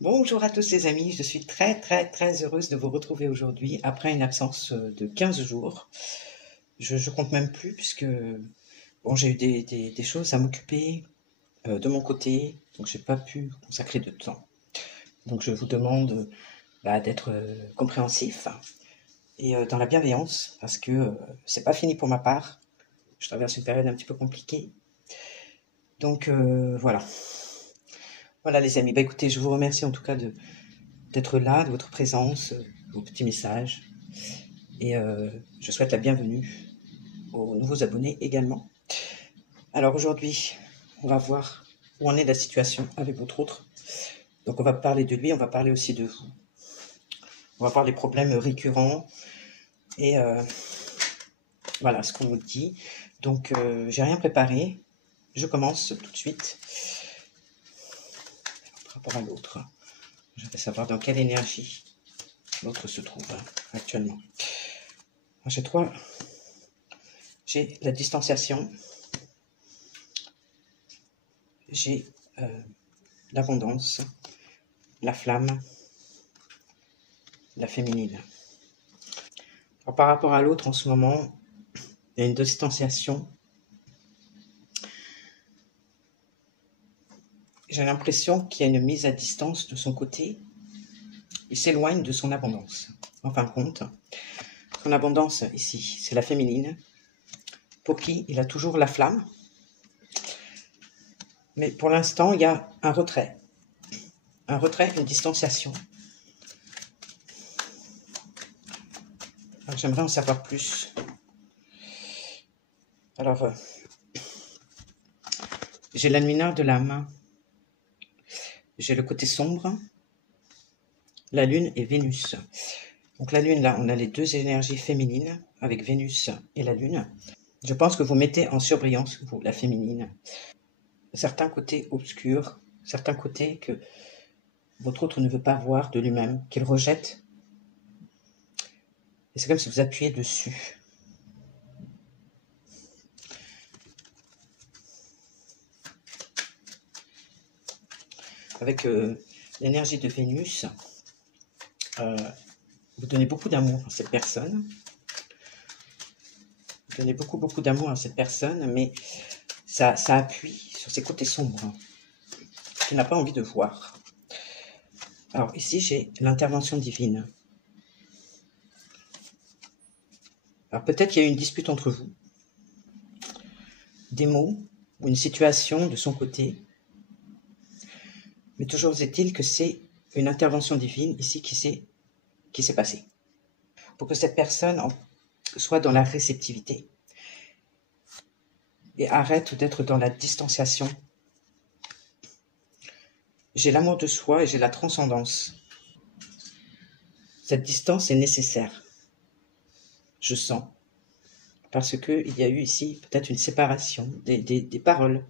Bonjour à tous les amis, je suis très heureuse de vous retrouver aujourd'hui après une absence de 15 jours. Je compte même plus puisque bon, j'ai eu des choses à m'occuper de mon côté, donc j'ai pas pu consacrer de temps. Donc je vous demande d'être compréhensif et dans la bienveillance parce que c'est pas fini pour ma part. Je traverse une période un petit peu compliquée. Donc voilà. Voilà les amis, écoutez, je vous remercie en tout cas d'être là, de votre présence, vos petits messages. Et je souhaite la bienvenue aux nouveaux abonnés également. Alors aujourd'hui, on va voir où en est la situation avec votre autre. Donc on va parler de lui, on va parler aussi de vous. On va voir les problèmes récurrents et voilà ce qu'on nous dit. Donc j'ai rien préparé. Je commence tout de suite par rapport à l'autre. Je vais savoir dans quelle énergie l'autre se trouve actuellement. J'ai la distanciation, j'ai l'abondance, la flamme, la féminine. Alors, par rapport à l'autre, en ce moment, il y a une distanciation. J'ai l'impression qu'il y a une mise à distance de son côté. Il s'éloigne de son abondance. En fin de compte, son abondance ici, c'est la féminine, pour qui il a toujours la flamme. Mais pour l'instant, il y a un retrait. Un retrait, une distanciation. Alors, j'aimerais en savoir plus. Alors, j'ai la lumière de l'âme. J'ai le côté sombre, la Lune et Vénus. Donc la Lune, là, on a les deux énergies féminines, avec Vénus et la Lune. Je pense que vous mettez en surbrillance, vous, la féminine, certains côtés obscurs, certains côtés que votre autre ne veut pas voir de lui-même, qu'il rejette. Et c'est comme si vous appuyez dessus. Avec l'énergie de Vénus, vous donnez beaucoup d'amour à cette personne. Vous donnez beaucoup d'amour à cette personne, mais ça appuie sur ses côtés sombres qu'il n'a pas envie de voir. Alors ici, j'ai l'intervention divine. Alors peut-être qu'il y a eu une dispute entre vous, des mots ou une situation de son côté, mais toujours est-il que c'est une intervention divine ici qui s'est passée. Pour que cette personne soit dans la réceptivité et arrête d'être dans la distanciation. J'ai l'amour de soi et j'ai la transcendance. Cette distance est nécessaire. Je sens. Parce qu'il y a eu ici peut-être une séparation des paroles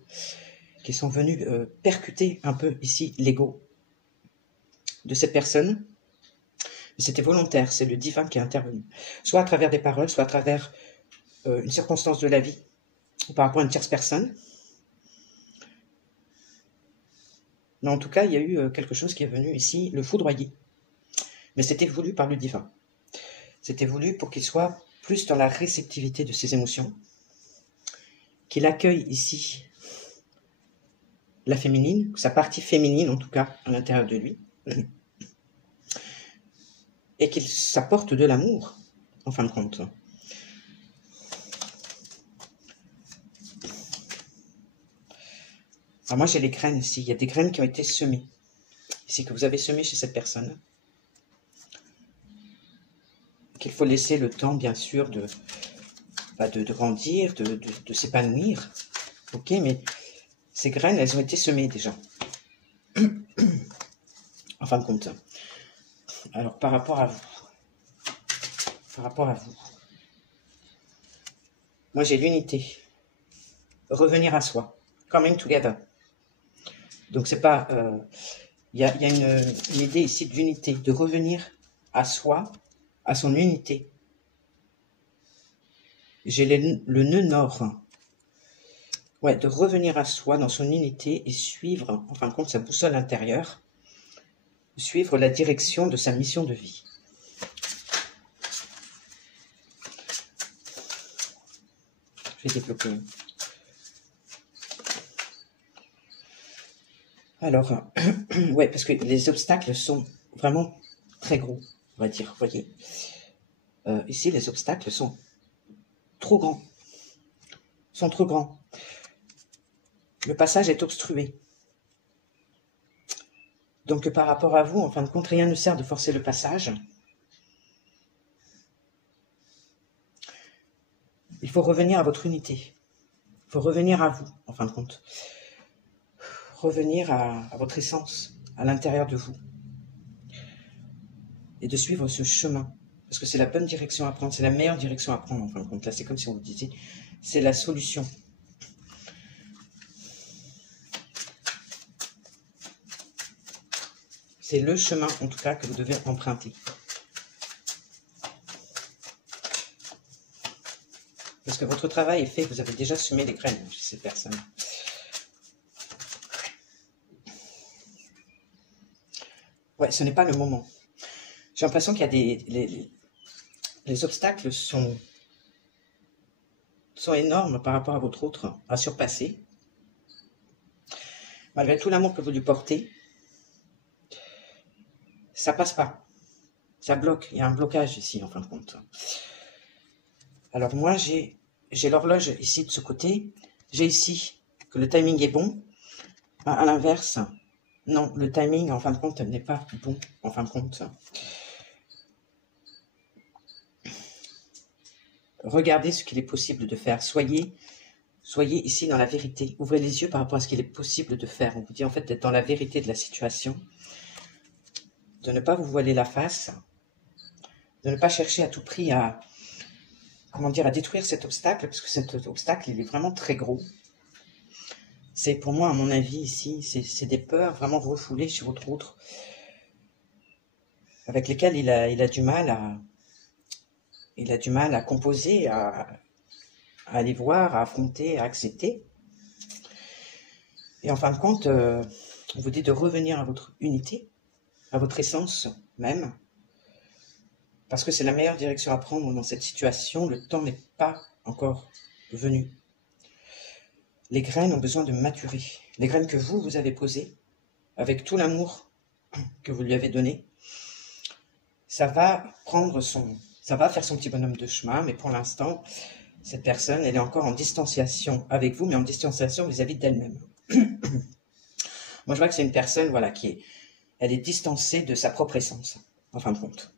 qui sont venues percuter un peu ici l'ego de cette personne. Mais c'était volontaire, c'est le divin qui est intervenu. Soit à travers des paroles, soit à travers une circonstance de la vie, ou par rapport à une tierce personne. Mais en tout cas, il y a eu quelque chose qui est venu ici le foudroyer. Mais c'était voulu par le divin. C'était voulu pour qu'il soit plus dans la réceptivité de ses émotions, qu'il accueille ici la féminine, sa partie féminine en tout cas, à l'intérieur de lui, et qu'il s'apporte de l'amour, en fin de compte. Alors moi j'ai les graines ici, il y a des graines qui ont été semées, ici que vous avez semées chez cette personne, qu'il faut laisser le temps bien sûr de grandir, de s'épanouir, ok, mais ces graines elles ont été semées déjà, en fin de compte. Alors par rapport à vous, moi j'ai l'unité, revenir à soi, coming together. Donc c'est pas, il y a une idée ici d'unité, de revenir à soi, à son unité. J'ai le nœud nord. Ouais, de revenir à soi dans son unité et suivre, en fin de compte, sa boussole intérieure. suivre la direction de sa mission de vie. Je vais développer. Alors, ouais, parce que les obstacles sont vraiment très gros, on va dire, vous voyez. Ici, les obstacles sont trop grands. Sont trop grands. Le passage est obstrué. Donc, par rapport à vous, en fin de compte, rien ne sert de forcer le passage. Il faut revenir à votre unité. Il faut revenir à vous, en fin de compte. Revenir à votre essence, à l'intérieur de vous. Et de suivre ce chemin. Parce que c'est la bonne direction à prendre, c'est la meilleure direction à prendre, en fin de compte. Là, c'est comme si on vous disait, c'est la solution. C'est le chemin, en tout cas, que vous devez emprunter. Parce que votre travail est fait, vous avez déjà semé les graines chez ces personnes. Ouais, ce n'est pas le moment. J'ai l'impression qu'il y a les obstacles sont énormes par rapport à votre autre à surpasser. Malgré tout l'amour que vous lui portez, ça passe pas. Ça bloque. Il y a un blocage ici, en fin de compte. Alors moi, j'ai l'horloge ici de ce côté. J'ai ici que le timing est bon. À l'inverse, non, le timing, en fin de compte, n'est pas bon, en fin de compte. Regardez ce qu'il est possible de faire. Soyez ici dans la vérité. Ouvrez les yeux par rapport à ce qu'il est possible de faire. On vous dit en fait d'être dans la vérité de la situation. De ne pas vous voiler la face. De ne pas chercher à tout prix à, comment dire, à détruire cet obstacle, parce que cet obstacle, il est vraiment très gros. C'est pour moi, à mon avis, ici, c'est des peurs vraiment refoulées sur votre autre, avec lesquelles il a du mal à composer, à aller voir, à affronter, à accepter. Et en fin de compte, on vous dit de revenir à votre unité, à votre essence même, parce que c'est la meilleure direction à prendre dans cette situation. Le temps n'est pas encore venu. Les graines ont besoin de maturer. Les graines que vous avez posées, avec tout l'amour que vous lui avez donné, ça va faire son petit bonhomme de chemin, mais pour l'instant, cette personne, elle est encore en distanciation avec vous, mais en distanciation vis-à-vis d'elle-même. Moi, je vois que c'est une personne, voilà, elle est distancée de sa propre essence, en fin de compte.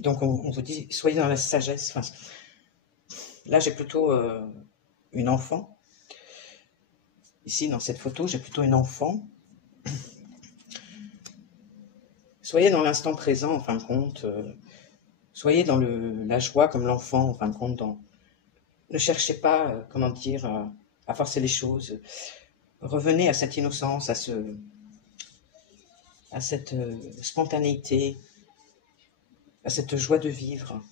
Donc, on vous dit, soyez dans la sagesse. Enfin, là, j'ai plutôt une enfant. Ici, dans cette photo, j'ai plutôt une enfant. Soyez dans l'instant présent, en fin de compte. Soyez dans la joie comme l'enfant, en fin de compte. Ne cherchez pas, comment dire, à forcer les choses. Revenez à cette innocence, à cette spontanéité, à cette joie de vivre,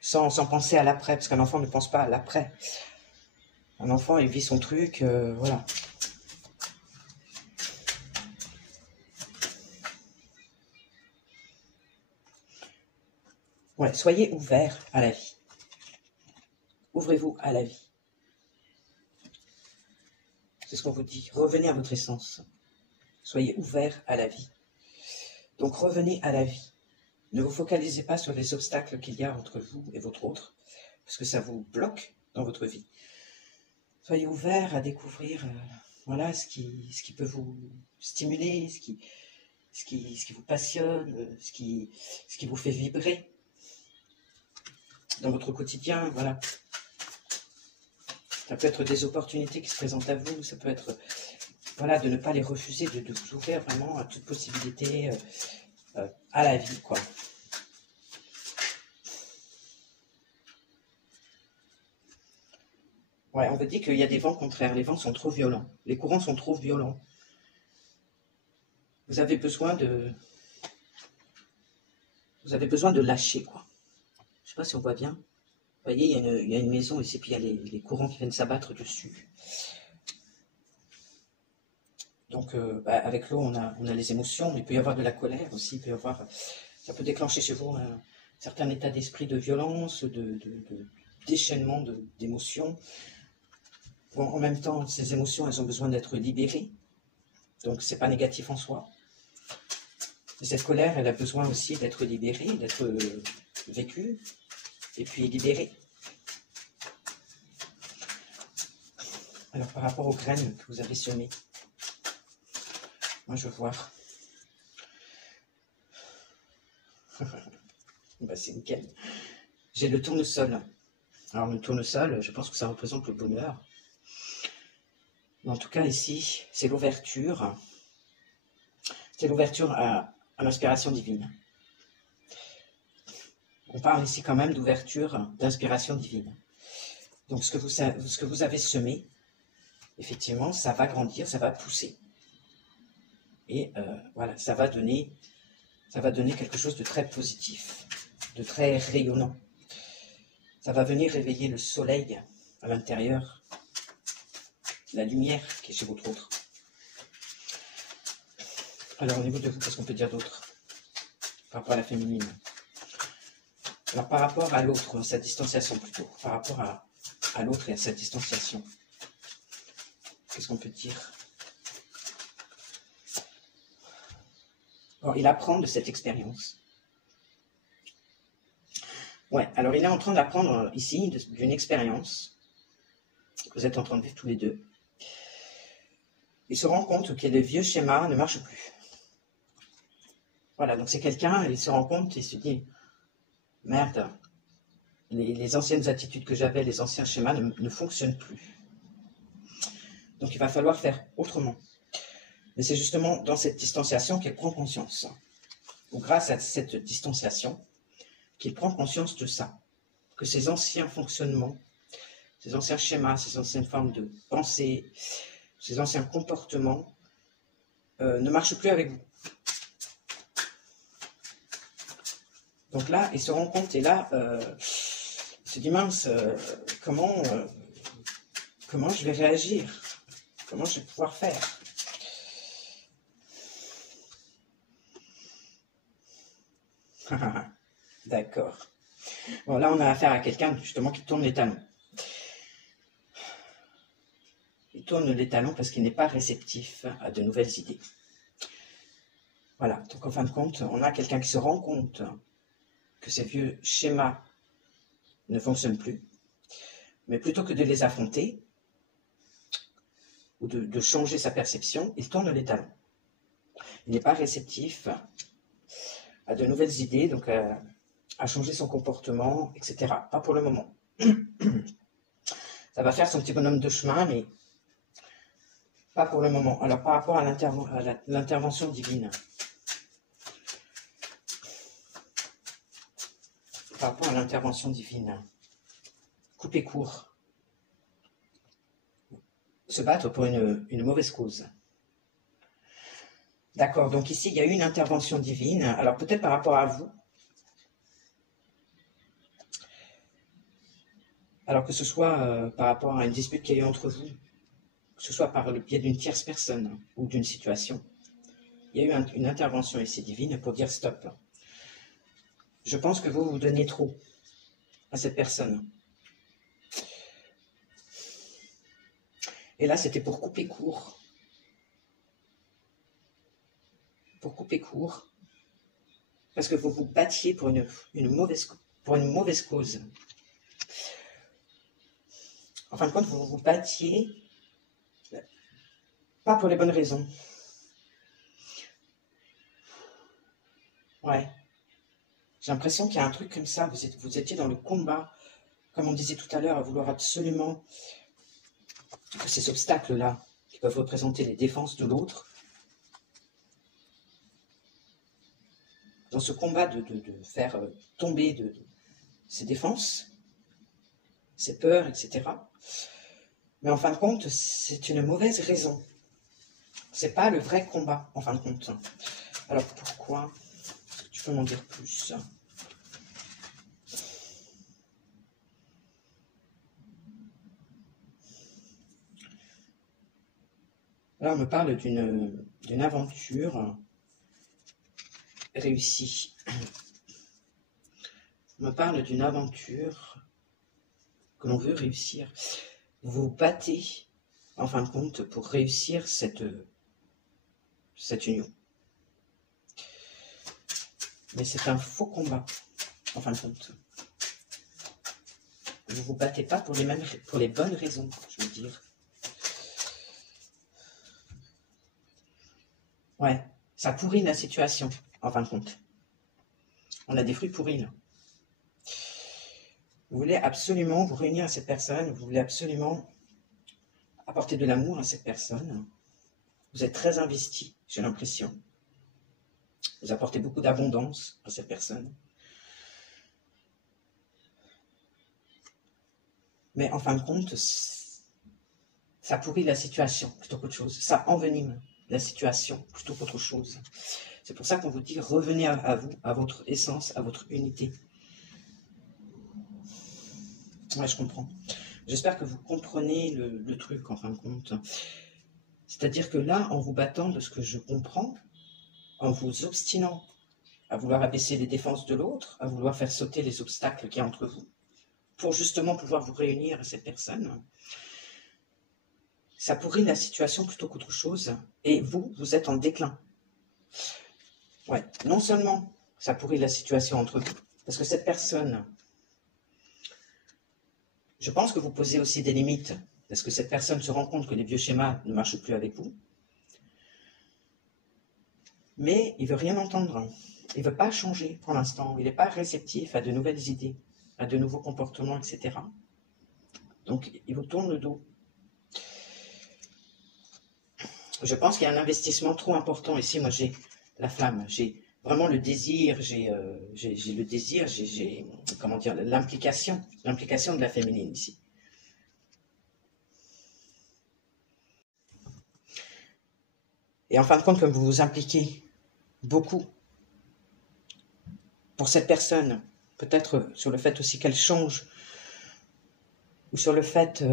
sans penser à l'après, parce qu'un enfant ne pense pas à l'après. Un enfant, il vit son truc, voilà. Ouais, soyez ouverts à la vie. Ouvrez-vous à la vie. C'est ce qu'on vous dit. Revenez à votre essence. Soyez ouverts à la vie. Donc revenez à la vie. Ne vous focalisez pas sur les obstacles qu'il y a entre vous et votre autre, parce que ça vous bloque dans votre vie. Soyez ouverts à découvrir voilà, ce qui peut vous stimuler, ce qui vous passionne, ce qui vous fait vibrer dans votre quotidien. Voilà. Ça peut être des opportunités qui se présentent à vous, ça peut être voilà, de ne pas les refuser, de vous ouvrir vraiment à toute possibilité à la vie, quoi. Ouais, on veut dire qu'il y a des vents contraires, les vents sont trop violents, les courants sont trop violents. Vous avez besoin de lâcher, quoi. Je sais pas si on voit bien. Vous voyez, il y a une maison ici, puis il y a les courants qui viennent s'abattre dessus. Donc, avec l'eau, on a les émotions. Il peut y avoir de la colère aussi. Il peut y avoir, ça peut déclencher chez vous un certain état d'esprit de violence, déchaînement d'émotions. Bon, en même temps, ces émotions, elles ont besoin d'être libérées. Donc, c'est pas négatif en soi. Et cette colère, elle a besoin aussi d'être libérée, d'être vécue, et puis libérée. Alors, par rapport aux graines que vous avez semées, moi, je vois. Bah, c'est nickel. J'ai le tournesol. Alors, le tournesol, je pense que ça représente le bonheur. Mais en tout cas, ici, c'est l'ouverture. C'est l'ouverture à l'inspiration divine. On parle ici quand même d'ouverture, d'inspiration divine. Donc, ce que vous avez semé, effectivement, ça va grandir, ça va pousser. Et voilà, ça va donner quelque chose de très positif, de très rayonnant. Ça va venir réveiller le soleil à l'intérieur, la lumière qui est chez votre autre. Alors, au niveau de vous, qu'est-ce qu'on peut dire d'autre par rapport à la féminine? Alors, par rapport à l'autre, sa distanciation plutôt, par rapport à l'autre et à sa distanciation, qu'est-ce qu'on peut dire? Bon, il apprend de cette expérience. Ouais, alors il est en train d'apprendre ici d'une expérience que vous êtes en train de vivre tous les deux. Il se rend compte que les vieux schémas ne marchent plus. Voilà, donc c'est quelqu'un, il se rend compte et se dit, merde, les anciennes attitudes que j'avais, les anciens schémas ne fonctionnent plus. Donc il va falloir faire autrement. Mais c'est justement dans cette distanciation qu'il prend conscience. Ou grâce à cette distanciation, qu'il prend conscience de ça. Que ces anciens fonctionnements, ces anciens schémas, ces anciennes formes de pensée, ces anciens comportements ne marchent plus avec vous. Donc là, il se rend compte et là, il se dit mince, comment je vais réagir? Comment je vais pouvoir faire? D'accord. Bon, là, on a affaire à quelqu'un justement qui tourne les talons. Il tourne les talons parce qu'il n'est pas réceptif à de nouvelles idées. Voilà, donc en fin de compte, on a quelqu'un qui se rend compte que ces vieux schémas ne fonctionnent plus, mais plutôt que de les affronter ou de changer sa perception, il tourne les talons. Il n'est pas réceptif à de nouvelles idées, donc à changer son comportement, etc. Pas pour le moment. Ça va faire son petit bonhomme de chemin, mais pas pour le moment. Alors par rapport à l'intervention divine, par rapport à l'intervention divine, couper court, se battre pour une mauvaise cause. D'accord, donc ici il y a eu une intervention divine, alors peut-être par rapport à vous, alors que ce soit par rapport à une dispute qu'il y a eu entre vous, que ce soit par le biais d'une tierce personne ou d'une situation, il y a eu une intervention ici divine pour dire stop. Je pense que vous donnez trop à cette personne. Et là, c'était pour couper court. Pour couper court. Parce que vous vous battiez pour une mauvaise cause. En fin de compte, vous vous battiez pas pour les bonnes raisons. Ouais. J'ai l'impression qu'il y a un truc comme ça. Vous étiez dans le combat, comme on disait tout à l'heure, à vouloir absolument que ces obstacles-là, qui peuvent représenter les défenses de l'autre, dans ce combat de faire tomber ses défenses, ses peurs, etc. Mais en fin de compte, c'est une mauvaise raison. C'est pas le vrai combat, en fin de compte. Alors pourquoi? Est-ce que tu peux m'en dire plus? Là, on me parle d'une aventure réussie. On me parle d'une aventure que l'on veut réussir. Vous vous battez, en fin de compte, pour réussir cette union. Mais c'est un faux combat, en fin de compte. Vous ne vous battez pas pour les bonnes raisons, je veux dire. Ouais, ça pourrit la situation, en fin de compte. On a des fruits pourris, là. Vous voulez absolument vous réunir à cette personne, vous voulez absolument apporter de l'amour à cette personne. Vous êtes très investi, j'ai l'impression. Vous apportez beaucoup d'abondance à cette personne. Mais en fin de compte, ça pourrit la situation plutôt qu'autre chose. Ça envenime la situation plutôt qu'autre chose. C'est pour ça qu'on vous dit revenez à vous, à votre essence, à votre unité. Ouais, je comprends. J'espère que vous comprenez le truc en fin de compte. C'est-à-dire que là, en vous battant de ce que je comprends, en vous obstinant à vouloir abaisser les défenses de l'autre, à vouloir faire sauter les obstacles qu'il y a entre vous, pour justement pouvoir vous réunir à cette personne, ça pourrit la situation plutôt qu'autre chose, et vous êtes en déclin. Ouais, non seulement ça pourrit la situation entre vous, parce que cette personne, je pense que vous posez aussi des limites, parce que cette personne se rend compte que les vieux schémas ne marchent plus avec vous, mais il ne veut rien entendre, il ne veut pas changer pour l'instant, il n'est pas réceptif à de nouvelles idées, à de nouveaux comportements, etc. Donc il vous tourne le dos. Je pense qu'il y a un investissement trop important ici. Moi, j'ai la flamme, j'ai vraiment le désir, j'ai le désir, j'ai comment dire, l'implication de la féminine ici. Et en fin de compte, comme vous vous impliquez beaucoup pour cette personne, peut-être sur le fait aussi qu'elle change, ou sur le fait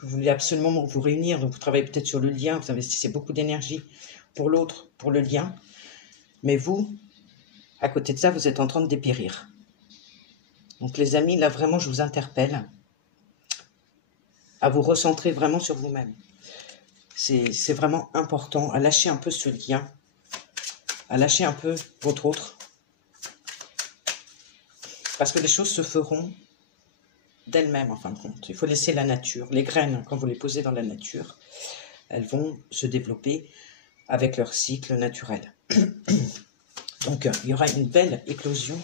vous voulez absolument vous réunir, donc vous travaillez peut-être sur le lien, vous investissez beaucoup d'énergie pour l'autre, pour le lien, mais vous, à côté de ça, vous êtes en train de dépérir. Donc les amis, là vraiment, je vous interpelle à vous recentrer vraiment sur vous-même. C'est vraiment important à lâcher un peu ce lien, à lâcher un peu votre autre, parce que les choses se feront d'elles-mêmes en fin de compte. Il faut laisser la nature. Les graines, quand vous les posez dans la nature, elles vont se développer avec leur cycle naturel. Donc il y aura une belle éclosion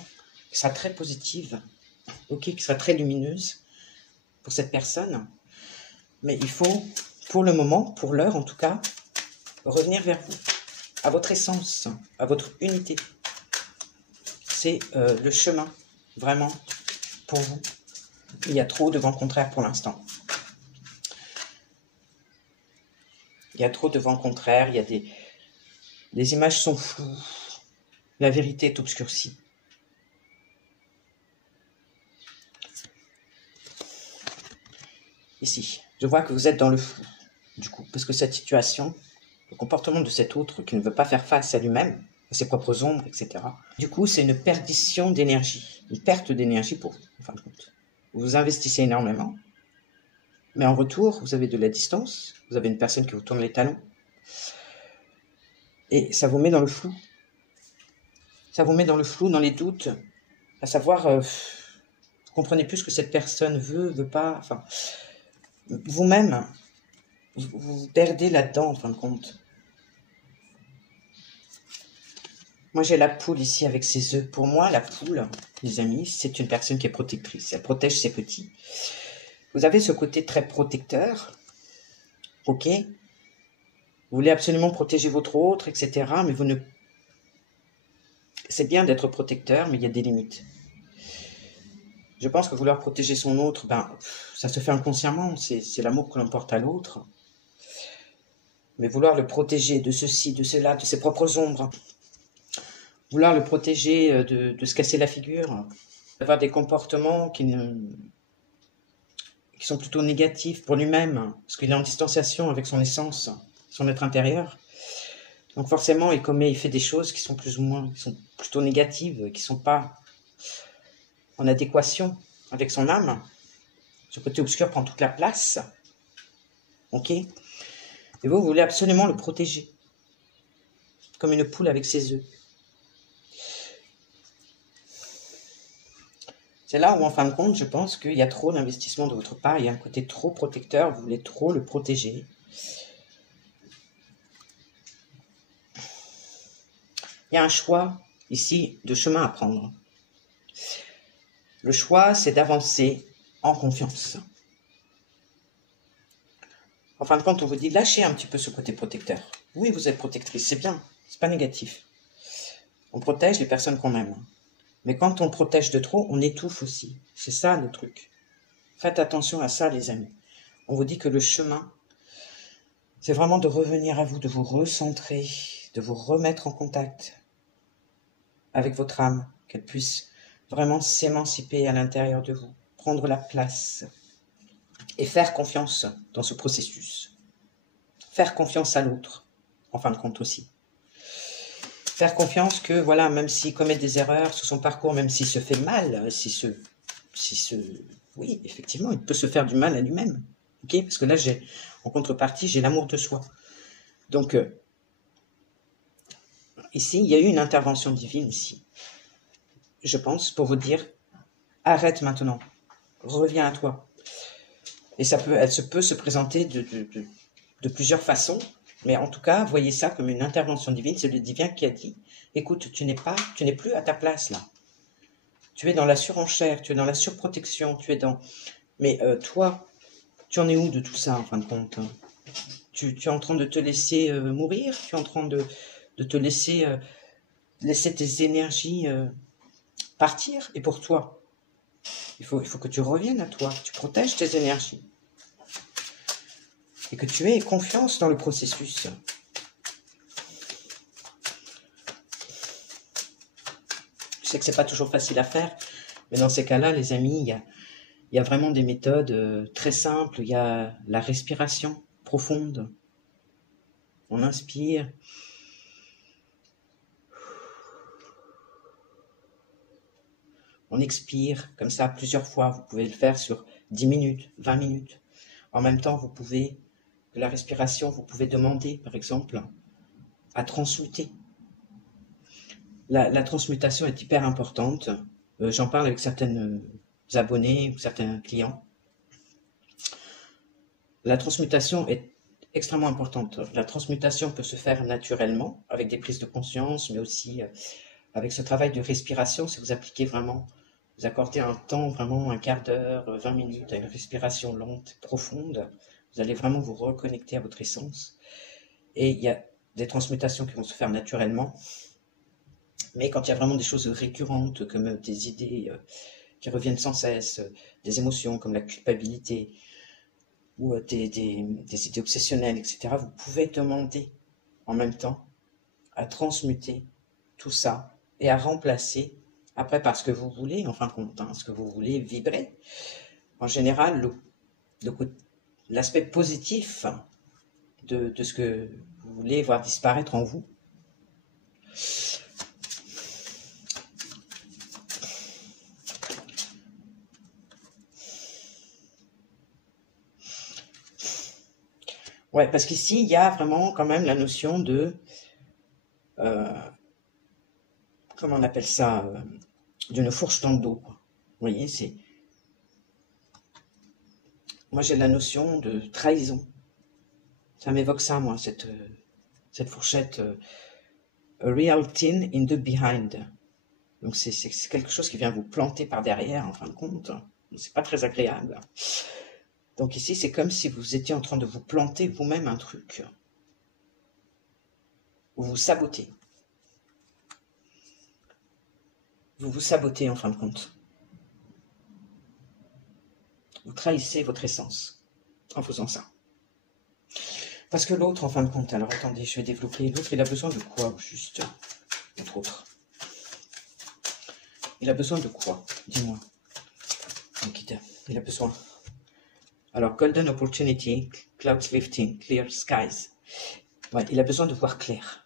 qui sera très positive, qui sera très lumineuse pour cette personne. Mais il faut, pour le moment, pour l'heure en tout cas, revenir vers vous, à votre essence, à votre unité. C'est le chemin, vraiment, pour vous. Il y a trop de vent contraire pour l'instant. Il y a trop de vent contraire, il y a les images sont floues, la vérité est obscurcie. Ici, je vois que vous êtes dans le flou, du coup, parce que cette situation, le comportement de cet autre qui ne veut pas faire face à lui-même, à ses propres ombres, etc. Du coup, c'est une perdition d'énergie, une perte d'énergie pour vous, en fin de compte. Vous investissez énormément, mais en retour, vous avez de la distance, vous avez une personne qui vous tourne les talons, et ça vous met dans le flou. Ça vous met dans le flou, dans les doutes, à savoir, vous comprenez plus ce que cette personne veut pas, enfin, vous-même, vous vous perdez là-dedans, en fin de compte. Moi, j'ai la poule ici avec ses œufs. Pour moi, la poule, les amis, c'est une personne qui est protectrice. Elle protège ses petits. Vous avez ce côté très protecteur, ok? Vous voulez absolument protéger votre autre, etc. Mais vous ne... C'est bien d'être protecteur, mais il y a des limites. Je pense que vouloir protéger son autre, ça se fait inconsciemment. C'est l'amour que l'on porte à l'autre. Mais vouloir le protéger de ceci, de cela, de ses propres ombres, vouloir le protéger de se casser la figure, d'avoir des comportements qui sont plutôt négatifs pour lui-même, parce qu'il est en distanciation avec son essence, son être intérieur. Donc forcément, il fait des choses qui sont plus ou moins, qui sont plutôt négatives, qui ne sont pas en adéquation avec son âme. Ce côté obscur prend toute la place. Ok? Et vous voulez absolument le protéger. Comme une poule avec ses œufs. C'est là où, en fin de compte, je pense qu'il y a trop d'investissement de votre part. Il y a un côté trop protecteur. Vous voulez trop le protéger. Il y a un choix, ici, de chemin à prendre. Le choix, c'est d'avancer en confiance. En fin de compte, on vous dit, lâchez un petit peu ce côté protecteur. Oui, vous êtes protectrice, c'est bien. C'est pas négatif. On protège les personnes qu'on aime. Mais quand on protège de trop, on étouffe aussi. C'est ça le truc. Faites attention à ça, les amis. On vous dit que le chemin, c'est vraiment de revenir à vous, de vous recentrer, de vous remettre en contact avec votre âme, qu'elle puisse vraiment s'émanciper à l'intérieur de vous, prendre la place et faire confiance dans ce processus. Faire confiance à l'autre, en fin de compte aussi. Faire confiance que, voilà, même s'il commet des erreurs sur son parcours, même s'il se fait mal, oui, effectivement, il peut se faire du mal à lui-même. Ok? Parce que là, en contrepartie, j'ai l'amour de soi. Donc, ici, il y a eu une intervention divine, ici. Je pense, pour vous dire, arrête maintenant, reviens à toi. Et elle peut se présenter de plusieurs façons, mais en tout cas, voyez ça comme une intervention divine. C'est le divin qui a dit, écoute, tu n'es plus à ta place là. Tu es dans la surenchère, tu es dans la surprotection, tu es dans... Mais toi, tu en es où de tout ça, en fin de compte? Tu es en train de te laisser mourir? Tu es en train de te laisser tes énergies partir? Et pour toi, il faut que tu reviennes à toi, tu protèges tes énergies. Et que tu aies confiance dans le processus. Je sais que c'est pas toujours facile à faire, mais dans ces cas-là, les amis, il y a vraiment des méthodes très simples. Il y a la respiration profonde. On inspire. On expire, comme ça, plusieurs fois. Vous pouvez le faire sur 10 minutes, 20 minutes. En même temps, vous pouvez, de la respiration, vous pouvez demander, par exemple, à transmuter. La transmutation est hyper importante. J'en parle avec certaines abonnés ou certains clients. La transmutation est extrêmement importante. La transmutation peut se faire naturellement, avec des prises de conscience, mais aussi avec ce travail de respiration, si vous appliquez vraiment, vous accordez un temps, vraiment un quart d'heure, 20 minutes, à une respiration lente, profonde, vous allez vraiment vous reconnecter à votre essence. Et il y a des transmutations qui vont se faire naturellement, mais quand il y a vraiment des choses récurrentes, comme des idées qui reviennent sans cesse, des émotions comme la culpabilité, ou des idées obsessionnelles, etc., vous pouvez demander en même temps à transmuter tout ça et à remplacer après par ce que vous voulez, en fin de compte, ce que vous voulez vibrer. En général, l'aspect positif de ce que vous voulez voir disparaître en vous. Ouais, parce qu'ici, il y a vraiment quand même la notion de... comment on appelle ça, d'une fourche dans le dos. Vous voyez, c'est... Moi, j'ai la notion de trahison. Ça m'évoque ça, moi, cette fourchette. A real tin in the behind. Donc, c'est quelque chose qui vient vous planter par derrière, en fin de compte. C'est pas très agréable. Donc ici, c'est comme si vous étiez en train de vous planter vous-même un truc. Vous vous sabotez. Vous vous sabotez, en fin de compte. Vous trahissez votre essence en faisant ça. Parce que l'autre, en fin de compte, alors attendez, je vais développer. L'autre, il a besoin de quoi, juste, entre autres? Il a besoin de quoi? Dis-moi. Il a besoin. Alors, golden opportunity, clouds lifting, clear skies. Ouais, il a besoin de voir clair.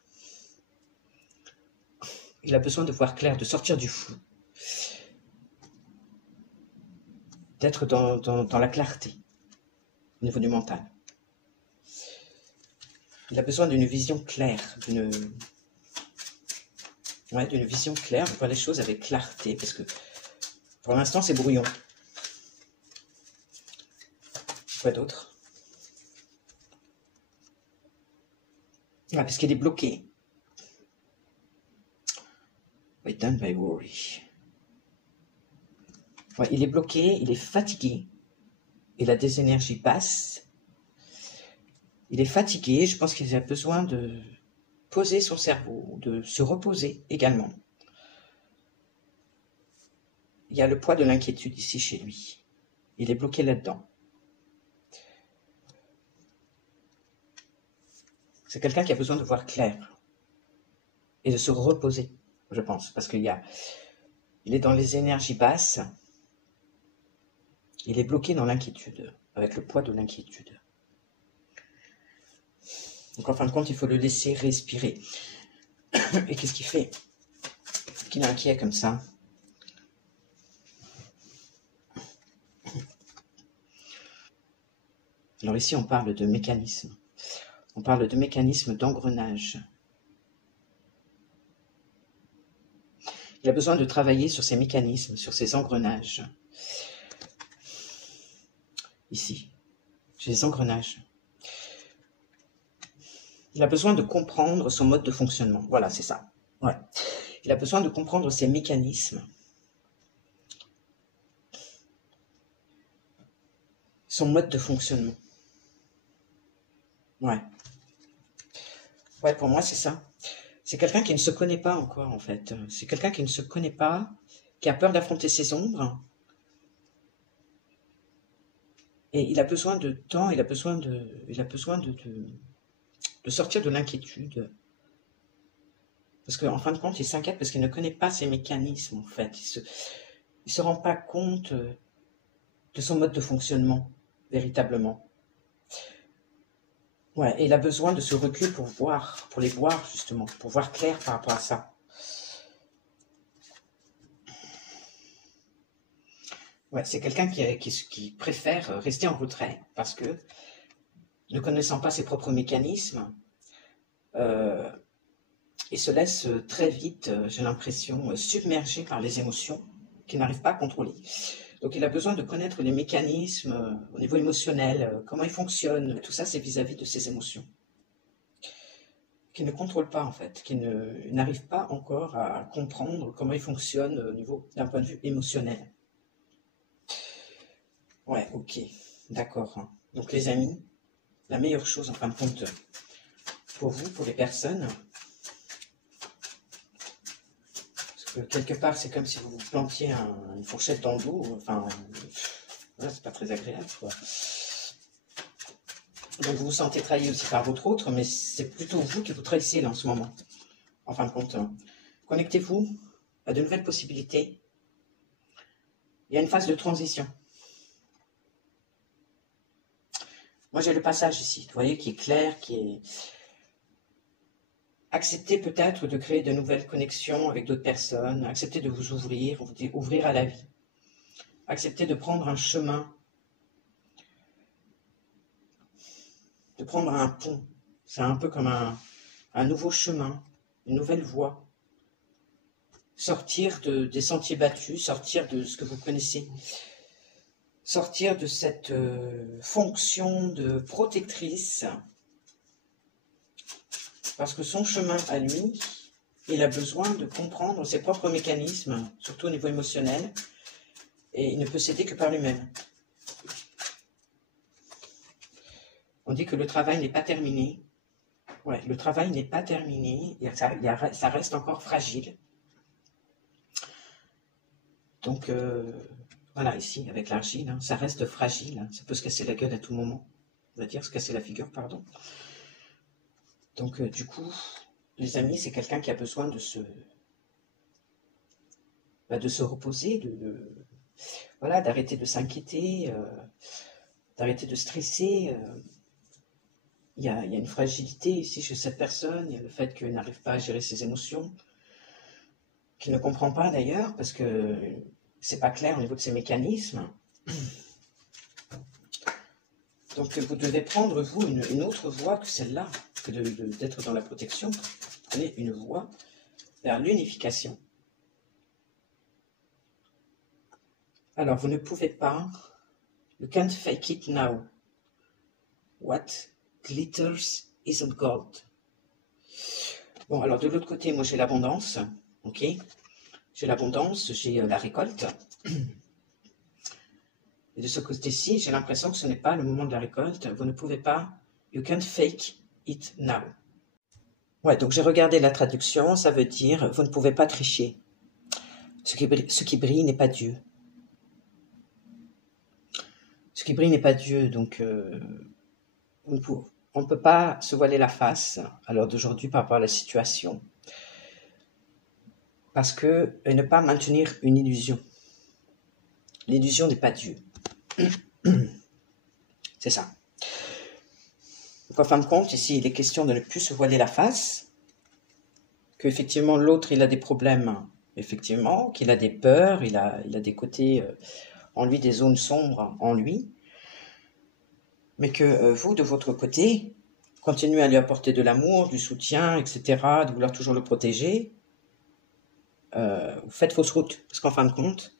Il a besoin de voir clair, de sortir du flou. D'être dans la clarté, au niveau du mental. Il a besoin d'une vision claire, d'une vision claire, de voir les choses avec clarté, parce que pour l'instant, c'est brouillon. Quoi d'autre? Parce qu'il est bloqué. Done by worry. Il est bloqué, il est fatigué. Il a des énergies basses. Il est fatigué, je pense qu'il a besoin de poser son cerveau, de se reposer également. Il y a le poids de l'inquiétude ici chez lui. Il est bloqué là-dedans. C'est quelqu'un qui a besoin de voir clair et de se reposer, je pense, parce il est dans les énergies basses. Il est bloqué dans l'inquiétude, avec le poids de l'inquiétude. Donc en fin de compte, il faut le laisser respirer. Et qu'est-ce qu'il fait? Qu'il est inquiet comme ça? Alors ici, on parle de mécanisme. On parle de mécanisme d'engrenage. Il a besoin de travailler sur ces mécanismes, sur ces engrenages. Ici, j'ai les engrenages. Il a besoin de comprendre son mode de fonctionnement. Voilà, c'est ça. Ouais. Il a besoin de comprendre ses mécanismes. Son mode de fonctionnement. Ouais. Ouais, pour moi, c'est ça. C'est quelqu'un qui ne se connaît pas encore, en fait. C'est quelqu'un qui ne se connaît pas, qui a peur d'affronter ses ombres. Et il a besoin de temps, il a besoin de sortir de l'inquiétude. Parce qu'en fin de compte, il s'inquiète parce qu'il ne connaît pas ses mécanismes, en fait. Il se rend pas compte de son mode de fonctionnement, véritablement. Ouais, et il a besoin de ce recul pour les voir, justement, pour voir clair par rapport à ça. Ouais, c'est quelqu'un qui préfère rester en retrait parce que, ne connaissant pas ses propres mécanismes, il se laisse très vite, j'ai l'impression, submerger par les émotions qu'il n'arrive pas à contrôler. Donc il a besoin de connaître les mécanismes au niveau émotionnel, comment ils fonctionnent. Tout ça, c'est vis-à-vis de ses émotions. Qu'il ne contrôle pas, en fait, qu'il n'arrive pas encore à comprendre comment ils fonctionnent au niveau d'un point de vue émotionnel. Ouais, ok, d'accord. Donc les amis, la meilleure chose en fin de compte pour vous, pour les personnes, parce que quelque part c'est comme si vous vous plantiez une fourchette dans le dos, enfin, voilà, c'est pas très agréable, quoi. Donc vous vous sentez trahi aussi par votre autre, mais c'est plutôt vous qui vous trahissez là en ce moment. En fin de compte, connectez-vous à de nouvelles possibilités. Il y a une phase de transition. Moi, j'ai le passage ici, vous voyez, qui est clair, qui est... Acceptez peut-être de créer de nouvelles connexions avec d'autres personnes, acceptez de vous ouvrir à la vie. Acceptez de prendre un chemin, de prendre un pont. C'est un peu comme un nouveau chemin, une nouvelle voie. Sortir des sentiers battus, sortir de ce que vous connaissez. Sortir de cette fonction de protectrice, parce que son chemin à lui, il a besoin de comprendre ses propres mécanismes, surtout au niveau émotionnel, et il ne peut s'aider que par lui-même. On dit que le travail n'est pas terminé. Ouais, le travail n'est pas terminé, ça reste encore fragile. Donc, voilà, ici, avec l'argile, ça reste fragile, ça peut se casser la gueule à tout moment. On va dire se casser la figure, pardon. Donc, du coup, les amis, c'est quelqu'un qui a besoin de se reposer, voilà, d'arrêter de s'inquiéter, d'arrêter de stresser. il y a une fragilité ici chez cette personne, il y a le fait qu'elle n'arrive pas à gérer ses émotions, qu'il ne comprend pas d'ailleurs, parce que c'est pas clair au niveau de ses mécanismes. Donc vous devez prendre, vous, une autre voie que celle-là, que d'être dans la protection. Prenez une voie vers l'unification. Alors, vous ne pouvez pas, you can't fake it now. What glitters isn't gold. Bon, alors de l'autre côté, moi j'ai l'abondance, ok? J'ai l'abondance, j'ai la récolte. Et de ce côté-ci, j'ai l'impression que ce n'est pas le moment de la récolte. Vous ne pouvez pas, you can't fake it now. Ouais, donc j'ai regardé la traduction, ça veut dire, vous ne pouvez pas tricher. Ce qui brille n'est pas Dieu. Ce qui brille n'est pas Dieu, donc on ne peut pas se voiler la face à l'heure d'aujourd'hui par rapport à la situation. Parce que, et ne pas maintenir une illusion. L'illusion n'est pas Dieu. C'est ça. Donc en fin de compte, ici, il est question de ne plus se voiler la face, qu'effectivement l'autre, il a des problèmes, effectivement, qu'il a des peurs, il a des côtés en lui, des zones sombres en lui, mais que vous, de votre côté, continuez à lui apporter de l'amour, du soutien, etc., de vouloir toujours le protéger. Vous faites fausse route, parce qu'en fin de compte,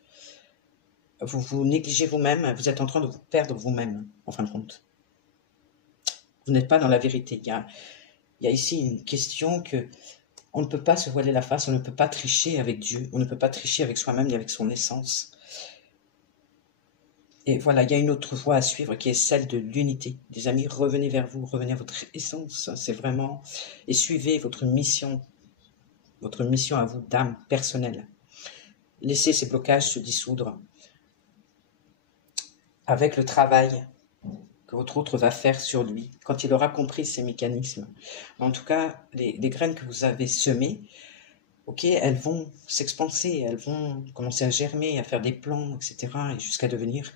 vous vous négligez vous-même, vous êtes en train de vous perdre vous-même, en fin de compte. Vous n'êtes pas dans la vérité. Il y a ici une question que on ne peut pas se voiler la face, on ne peut pas tricher avec Dieu, on ne peut pas tricher avec soi-même ni avec son essence. Et voilà, il y a une autre voie à suivre qui est celle de l'unité. Les amis, revenez vers vous, revenez à votre essence. C'est vraiment... Et suivez votre mission à vous d'âme personnelle. Laissez ces blocages se dissoudre avec le travail que votre autre va faire sur lui, quand il aura compris ces mécanismes. En tout cas, les graines que vous avez semées, ok, elles vont s'expanser, elles vont commencer à germer, à faire des plants, etc., et jusqu'à devenir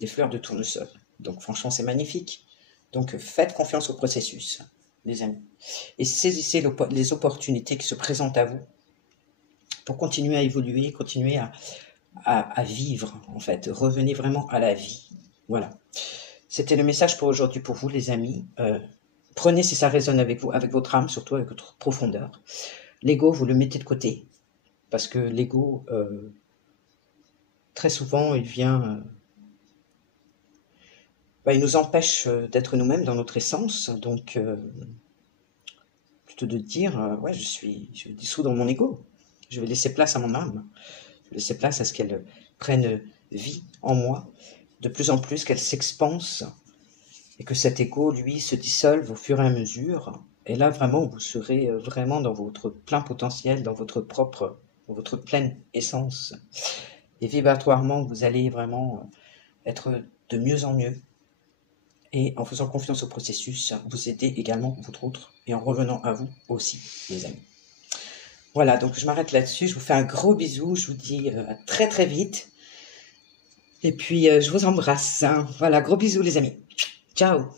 des fleurs de tournesol. Donc franchement, c'est magnifique. Donc faites confiance au processus, les amis. Et saisissez les opportunités qui se présentent à vous pour continuer à évoluer, continuer à vivre, en fait. Revenez vraiment à la vie. Voilà. C'était le message pour aujourd'hui pour vous, les amis. Prenez si ça résonne avec vous, avec votre âme, surtout avec votre profondeur. L'ego, vous le mettez de côté. Parce que l'ego, très souvent, il vient... il nous empêche d'être nous-mêmes dans notre essence. Donc, plutôt de dire, ouais, je dissous dans mon ego. Je vais laisser place à mon âme. Je vais laisser place à ce qu'elle prenne vie en moi. De plus en plus, qu'elle s'expanse. Et que cet ego, lui, se dissolve au fur et à mesure. Et là, vraiment, vous serez vraiment dans votre plein potentiel, dans votre pleine essence. Et vibratoirement, vous allez vraiment être de mieux en mieux. Et en faisant confiance au processus, vous aidez également votre autre et en revenant à vous aussi, les amis. Voilà, donc je m'arrête là-dessus. Je vous fais un gros bisou. Je vous dis à très très vite. Et puis, je vous embrasse. Hein. Voilà, gros bisous, les amis. Ciao.